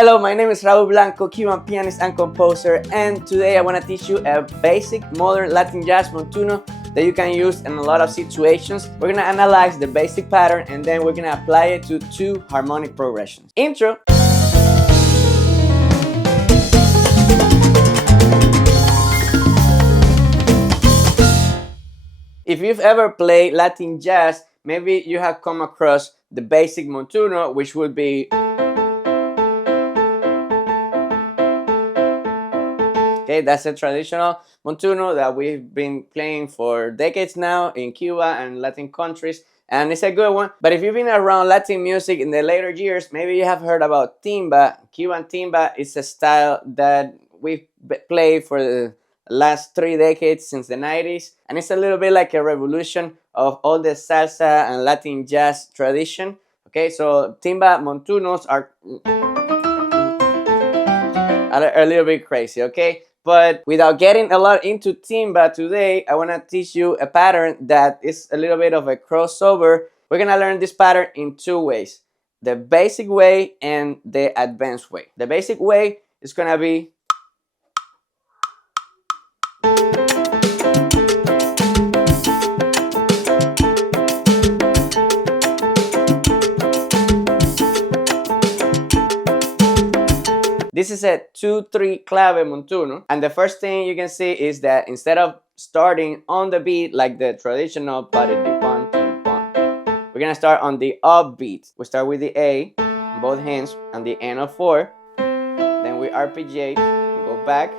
Hello, my name is Raul Blanco, Cuban pianist and composer, and today I want to teach you a basic modern Latin jazz montuno that you can use in a lot of situations. We're going to analyze the basic pattern and then we're going to apply it to two harmonic progressions. Intro. If you've ever played Latin jazz, maybe you have come across the basic montuno, which would be okay, that's a traditional montuno that we've been playing for decades now in Cuba and Latin countries, and it's a good one. But if you've been around Latin music in the later years, maybe you have heard about timba. Cuban timba is a style that we've played for the last 3 decades since the 90s, and it's a little bit like a revolution of all the salsa and Latin jazz tradition. Okay, so timba montunos are a little bit crazy, okay? But without getting a lot into timba today, I want to teach you a pattern that is a little bit of a crossover. We're going to learn this pattern in 2 ways. The basic way and the advanced way. The basic way is going to be this is a 2-3 clave montuno, and the first thing you can see is that instead of starting on the beat like the traditional we're gonna start on the upbeat. We start with the A, both hands, on the N of 4, then we arpeggiate, go back,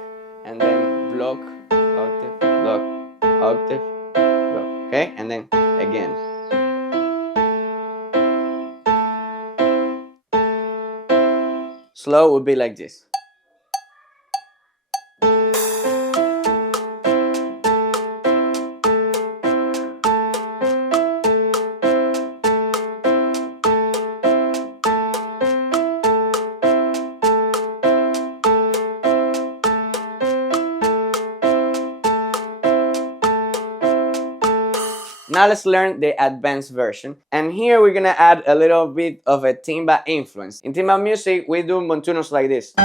and then block, octave, block, octave, block, okay, and then again. Slow would be like this. Now let's learn the advanced version, and here we're gonna add a little bit of a timba influence. In timba music, we do montunos like this.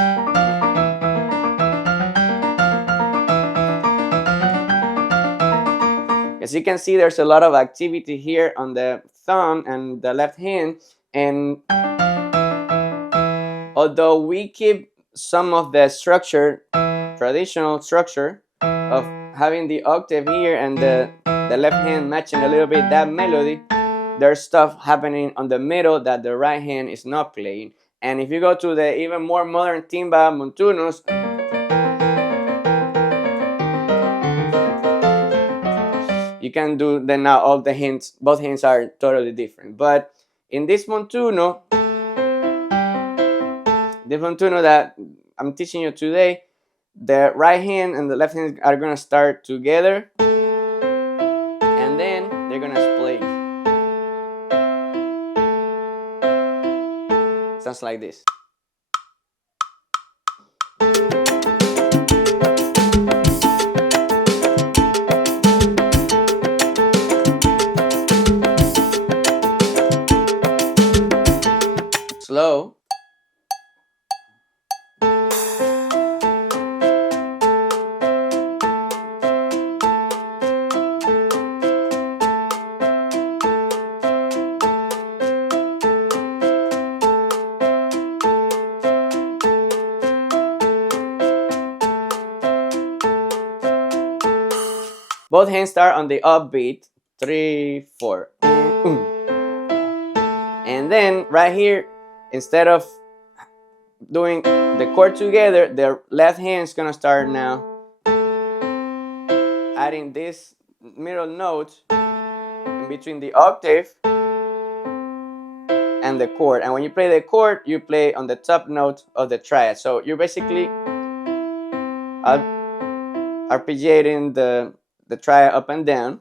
As you can see, there's a lot of activity here on the thumb and the left hand, and although we keep some of the structure, traditional structure of having the octave here and the left hand matching a little bit that melody, there's stuff happening on the middle that the right hand is not playing. And if you go to the even more modern timba montunos, you can do then now all the hands, both hands are totally different. But in this montuno that I'm teaching you today, the right hand and the left hand are gonna start together, and then they're gonna split. Sounds like this. Slow. Both hands start on the upbeat, 3, 4. And then right here, instead of doing the chord together, the left hand is gonna start now adding this middle note in between the octave and the chord. And when you play the chord, you play on the top note of the triad. So you're basically arpeggiating the triad up and down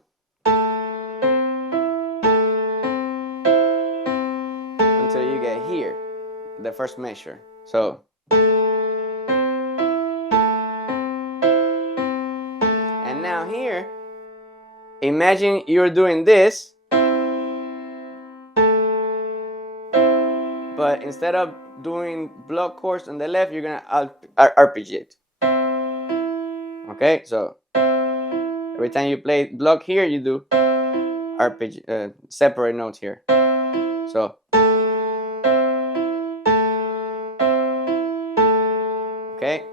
until you get here, the first measure. So and now here, imagine you're doing this, but instead of doing block chords on the left, you're gonna arpeggiate. Okay, so every time you play block here, you do separate notes here. So okay,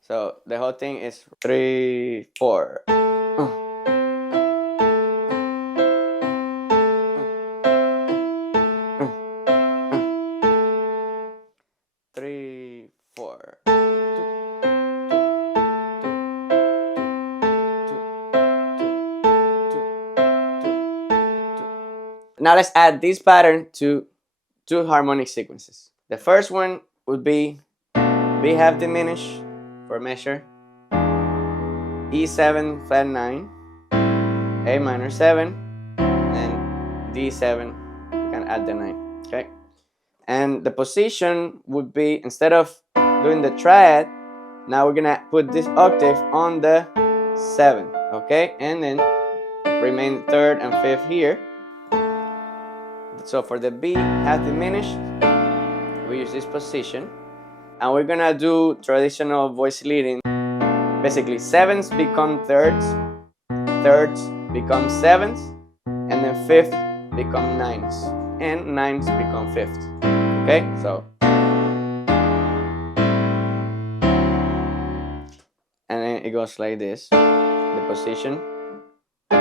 so the whole thing is 3, 4. 3, 4. Now let's add this pattern to 2 harmonic sequences. The first one would be B half diminished for measure, E7 flat 9, A minor 7, and D7. You can add the 9. Okay, and the position would be, instead of doing the triad, now we're gonna put this octave on the 7. Okay, and then remain 3rd and 5th here. So for the B half diminished, we use this position, and we're gonna do traditional voice leading. Basically, 7s become 3rds, 3rds become 7s, and then 5th become 9s, and 9s become 5ths. Okay, so and then it goes like this. The position is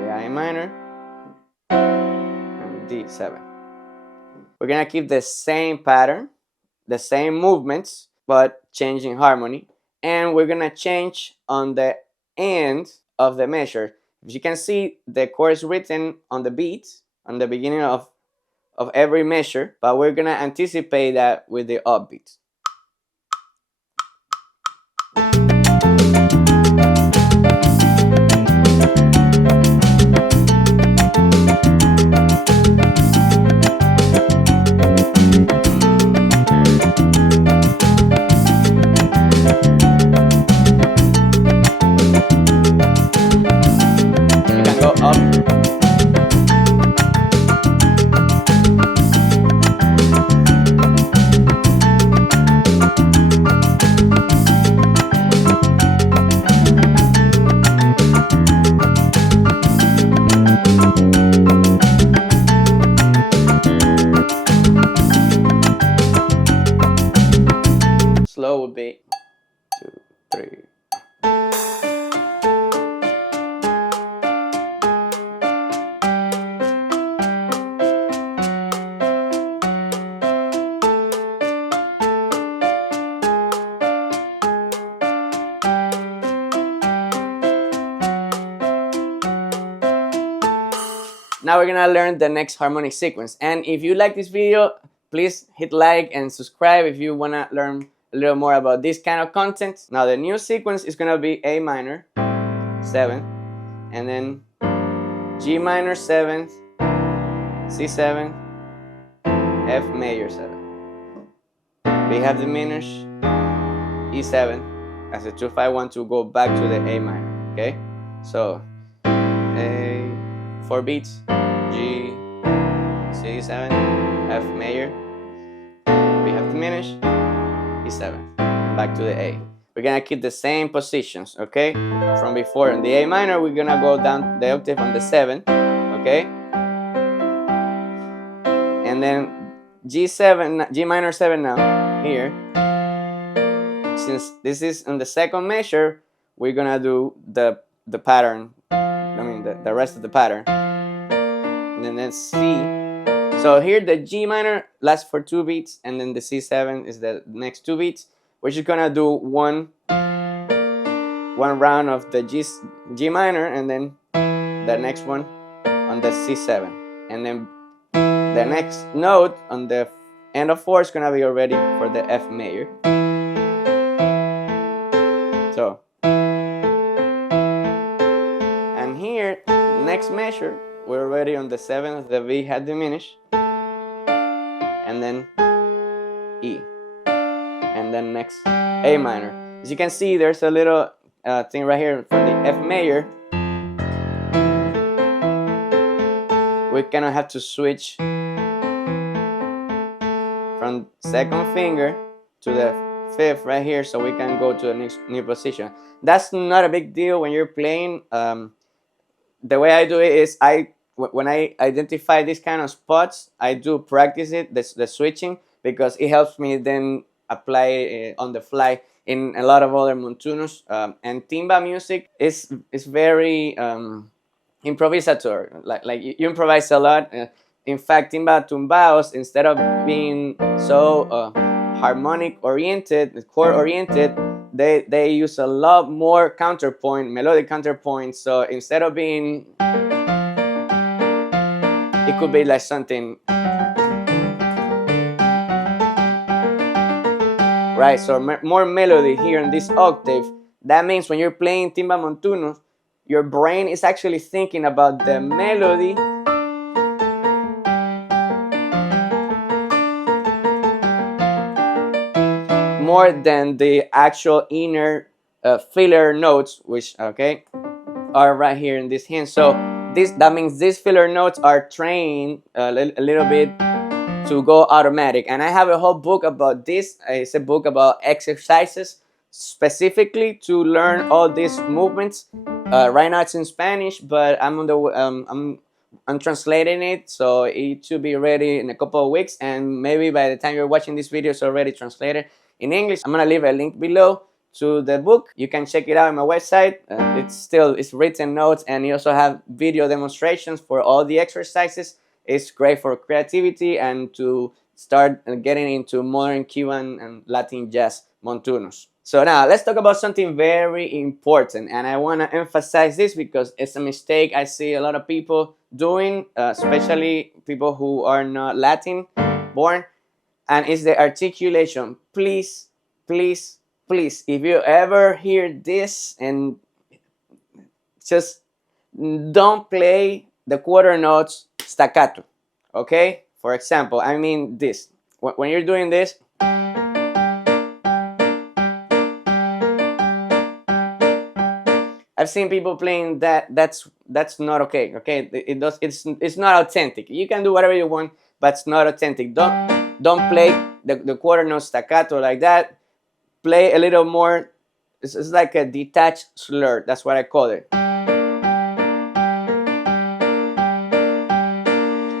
the I minor and D7. We're gonna keep the same pattern, the same movements, but changing harmony, and we're gonna change on the end of the measure. If you can see, the chord is written on the beat, on the beginning of every measure, but we're gonna anticipate that with the upbeat. Slow would be 2, 3. Now we're gonna learn the next harmonic sequence. And if you like this video, please hit like and subscribe if you wanna learn a little more about this kind of content. Now the new sequence is gonna be A minor 7, and then G minor 7th, C7, F major 7. We have diminished E7 as a 2-5-1 to go back to the A minor. Okay, so A, 4 beats, G, C7, F major. We have diminished E7, back to the A. We're gonna keep the same positions, okay, from before. In the A minor, we're gonna go down the octave on the 7, okay, and then G7, G minor 7 now here. Since this is on the second measure, we're gonna do the pattern. I mean the rest of the pattern, and then C. So here the G minor lasts for 2 beats, and then the C7 is the next 2 beats. We're just gonna do one round of the G minor, and then the next one on the C7, and then the next note on the end of 4 is gonna be already for the F major. So, and here, next measure, we're already on the 7th, the B had diminished, and then E, and then next A minor. As you can see, there's a little thing right here for the F major. We kind of have to switch second finger to the fifth right here, so we can go to the next new position. That's not a big deal when you're playing. The way I do it is when I identify these kind of spots, I do practice it, the switching, because it helps me then apply it on the fly in a lot of other montunos. And timba music is very improvisatory. Like you improvise a lot. In fact, timba tumbaos, instead of being so harmonic oriented, chord oriented, they use a lot more counterpoint, melodic counterpoint. So instead of being, it could be like something, right? So more melody here in this octave. That means when you're playing timba montuno, your brain is actually thinking about the melody more than the actual inner filler notes, which are right here in this hand. So that means these filler notes are trained a little bit to go automatic. And I have a whole book about this. It's a book about exercises specifically to learn all these movements. Right now it's in Spanish, but I'm translating it, so it should be ready in a couple of weeks. And maybe by the time you're watching this video, it's already translated in English. I'm gonna leave a link below to the book. You can check it out on my website. It's written notes, and you also have video demonstrations for all the exercises. It's great for creativity and to start getting into modern Cuban and Latin jazz montunos. So now let's talk about something very important, and I want to emphasize this because it's a mistake I see a lot of people doing, especially people who are not Latin born, and it's the articulation. Please, please, please, if you ever hear this, and just don't play the quarter notes staccato, okay? For example, I mean this. When you're doing this, I've seen people playing that. That's not okay. Okay, it's not authentic. You can do whatever you want, but it's not authentic. Don't play the quarter note staccato like that. Play a little more. It's like a detached slur. That's what I call it.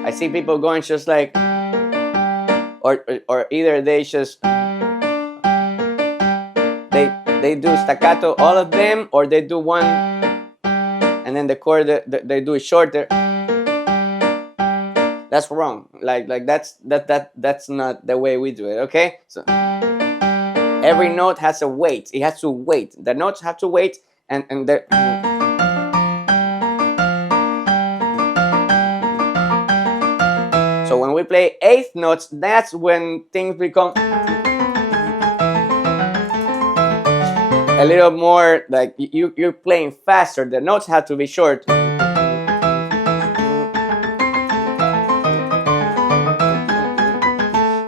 I see people going just like, or either they just they do staccato all of them, or they do one and then the chord they do it shorter. That's wrong. Like that's not the way we do it. Okay, so every note has a weight. It has to wait. The notes have to wait, and the so when we play eighth notes, that's when things become a little more like you're playing faster. The notes have to be short.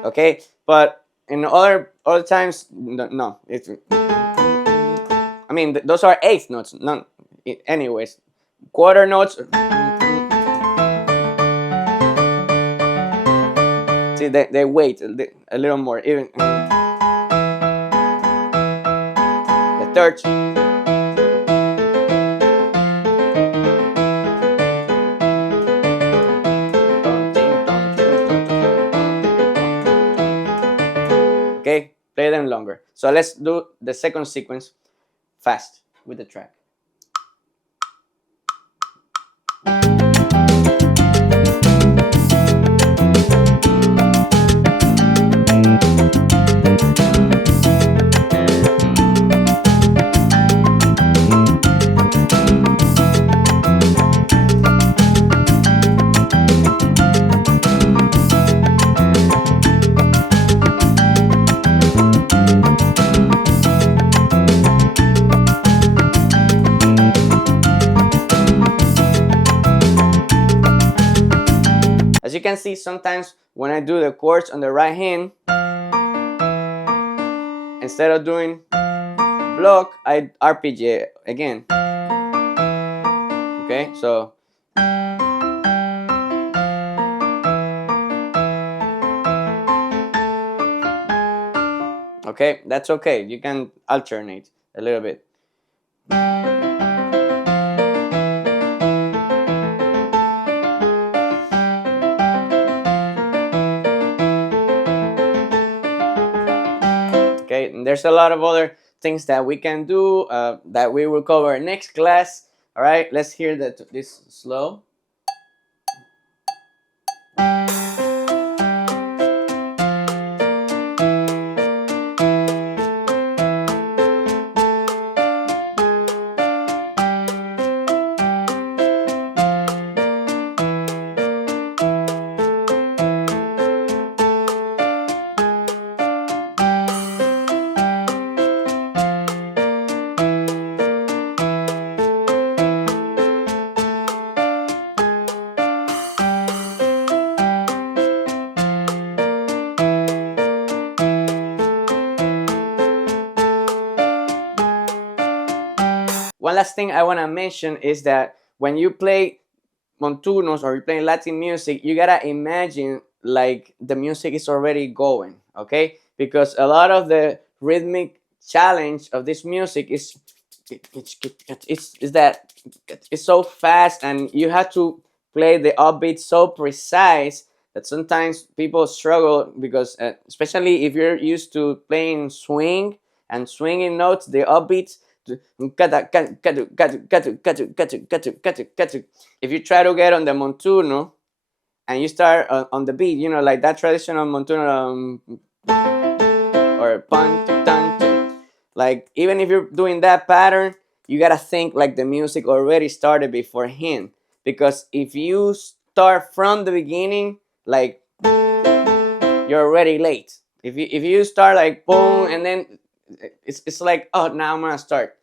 Okay, but in other times, no. It's, I mean, those are eighth notes. None, anyways, quarter notes. See, they wait a little more. Even the third. Okay, play them longer. So let's do the second sequence fast with the track. As you can see, sometimes when I do the chords on the right hand, instead of doing block, I arpeggiate again. Okay, so Okay, that's okay. You can alternate a little bit. Okay, and there's a lot of other things that we can do that we will cover next class. All right, let's hear this slow. One last thing I want to mention is that when you play montunos or you're playing Latin music, you gotta imagine like the music is already going, okay? Because a lot of the rhythmic challenge of this music is that it's so fast, and you have to play the upbeat so precise that sometimes people struggle because, especially if you're used to playing swing and swinging notes, the upbeats. If you try to get on the montuno and you start on the beat, you know, like that traditional montuno, or like even if you're doing that pattern, you gotta think like the music already started beforehand. Because if you start from the beginning, like you're already late. If you start like boom and then it's like, oh, now I'm gonna start.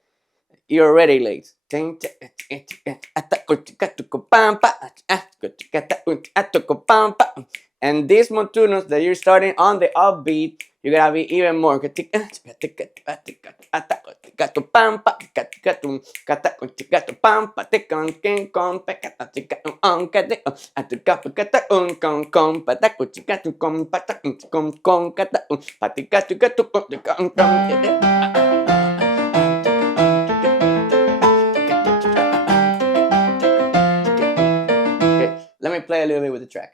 You're already late. And these montunos that you're starting on the upbeat, you gotta be even more. Let me play a little bit with the track.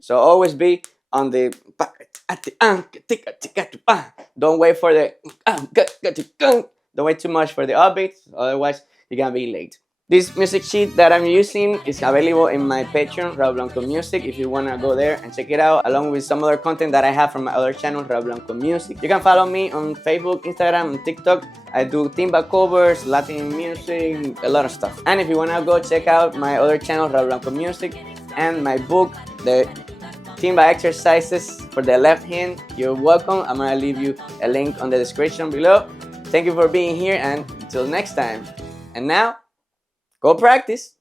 So always be on the. Don't wait for the. Don't wait too much for the upbeat, otherwise you're gonna be late. This music sheet that I'm using is available in my Patreon, Raul Blanco Music, if you wanna go there and check it out, along with some other content that I have from my other channel, Raul Blanco Music. You can follow me on Facebook, Instagram, and TikTok. I do timba covers, Latin music, a lot of stuff. And if you wanna go check out my other channel, Raul Blanco Music, and my book, the timba exercises for the left hand, you're welcome. I'm gonna leave you a link on the description below. Thank you for being here, and until next time. And now, go practice.